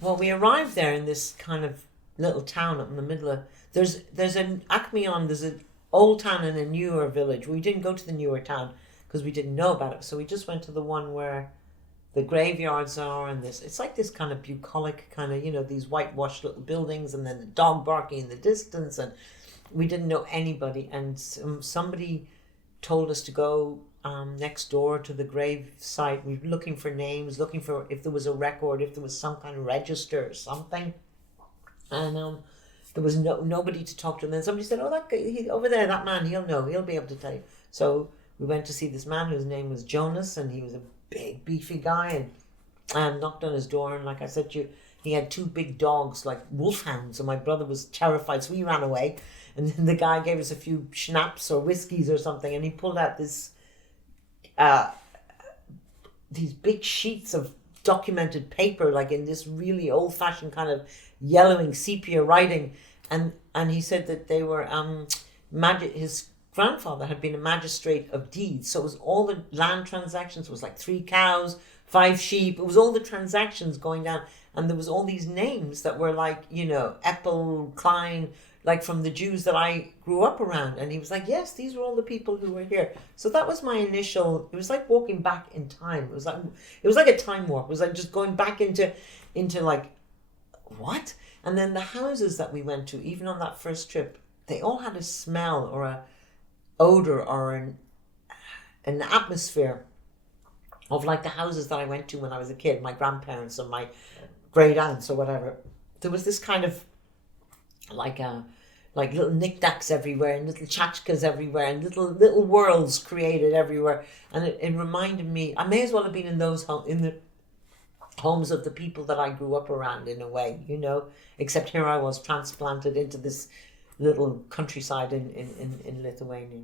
Well, we arrived there in this kind of little town up in the middle of. There's an Akmian. There's an old town and a newer village. We didn't go to the newer town because we didn't know about it. So we just went to the one where the graveyards are, and this. It's like this kind of bucolic kind of, these whitewashed little buildings, and then the dog barking in the distance, and we didn't know anybody. And somebody told us to go next door to the grave site. We were looking for names, looking for if there was a record, if there was some kind of register or something. And there was nobody to talk to. And then somebody said, "Oh, that guy, over there, that man, he'll know. He'll be able to tell you." So we went to see this man whose name was Jonas, and he was a big, beefy guy, and knocked on his door. And like I said to you, he had two big dogs, like wolfhounds. And my brother was terrified, so we ran away. And then the guy gave us a few schnapps or whiskeys or something, and he pulled out these big sheets of documented paper, like in this really old-fashioned kind of yellowing sepia writing, and he said that they were his grandfather had been a magistrate of deeds, so it was all the land transactions. It was like 3 cows, 5 sheep. It was all the transactions going down, and there was all these names that were like, Eppel, Klein, like from the Jews that I grew up around. And he was like, yes, these were all the people who were here. So that was my initial, it was like walking back in time. It was like a time warp. It was like just going back into like, what? And then the houses that we went to, even on that first trip, they all had a smell or a odor or an atmosphere of like the houses that I went to when I was a kid, my grandparents or my great aunts or whatever. There was this kind of like little knickknacks everywhere and little tchotchkes everywhere and little worlds created everywhere. And it reminded me, I may as well have been in the homes of the people that I grew up around in a way, except here I was transplanted into this little countryside in Lithuania.